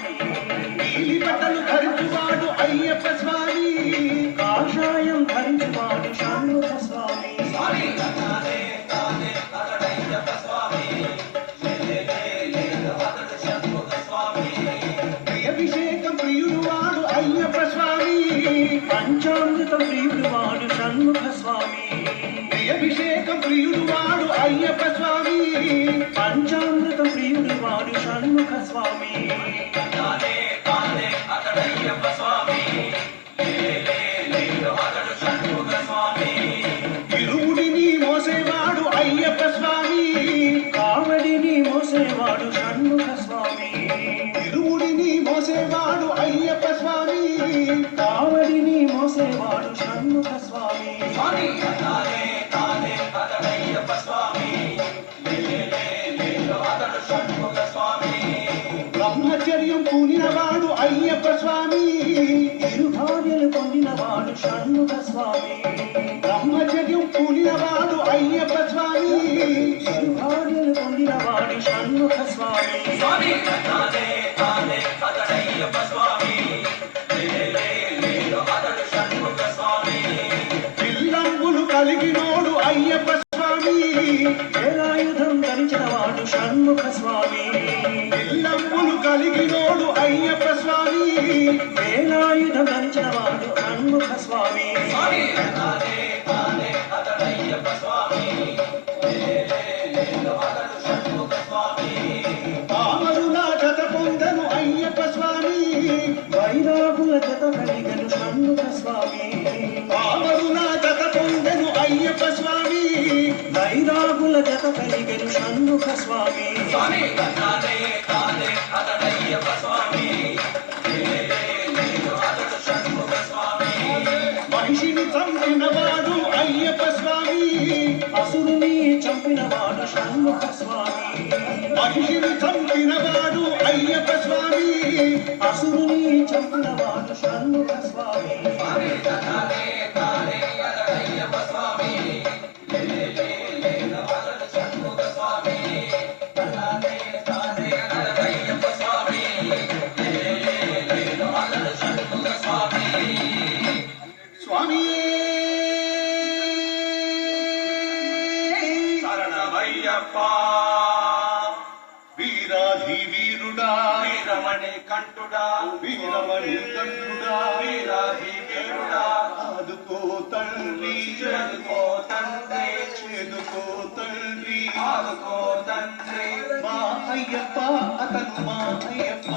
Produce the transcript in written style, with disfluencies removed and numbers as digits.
స్వామి. నీలి బట్టలు ధరించువాడు అయ్యప్ప స్వామి, కాషాయం ధరించువాడు షణ్ముఖ స్వామి. అభిషేకం ప్రియుడు వాడు అయ్యప్ప స్వామి, పంచామృతం ప్రియుడు వాడు షణ్ముఖ స్వామి. అభిషేకం ప్రియుడు వాడు అయ్యప్ప స్వామి, పంచామృతం ప్రియుడు వాడు షణ్ముఖ స్వామి. ఇరుముడిని మోసేవాడు అయ్యప్ప స్వామి, కావడిని మోసేవాడు షణ్ముఖ స్వామి. ఇరుముడిని మోసేవాడు అయ్యప్ప స్వామి, కావడిని మోసేవాడు షణ్ముఖ స్వామి. బ్రహ్మచర్యం పూనినవాడు అయ్యప్ప స్వామి, ఇరు భార్యలు పొందినవాడు షణ్ముఖ స్వామి. బ్రహ్మచర్యం పూనినవాడు అయ్యప్ప స్వామి, ఇరు భార్యలు పొందినవాడు షణ్ముఖ స్వామి. పిల్లంబులు కలిగినోడు అయ్యప్ప స్వామి, వేలాయుధం ధరించినవాడు షణ్ముఖ స్వామి. పిల్లంబులు కలిగినోడు అయ్యప్ప స్వామి, వేలాయుధం ధరించినవాడు షణ్ముఖ స్వామి. పామరుల జత పొందను అయ్యప్ప స్వామి, వైరాగుల జత కలిగను షణ్ముఖ స్వామి. పామరుల జత పొందను అయ్యప్ప స్వామి, వైరాగుల జత కలిగను షణ్ముఖ స్వామి. మహిషిని చంపినవాడు అయ్యప్ప స్వామి, అసురుని చంపినవాడు షణ్ముఖ స్వామి. మహిషిని చంపినవాడు అయ్యప్ప స్వామి, అసురుని చంపినవాడు షణ్ముఖ స్వామి. స్వామి వీరాధి వీరుడా వీరమణి కంఠుడా వీరమణి కంఠుడా వీరాధి వీరుడా ఆదుకో తండ్రి చేదుకో తండ్రి చేదుకో తండ్రి ఆదుకో తండ్రి మా అయ్యప్ప అతను మా అయ్యప్ప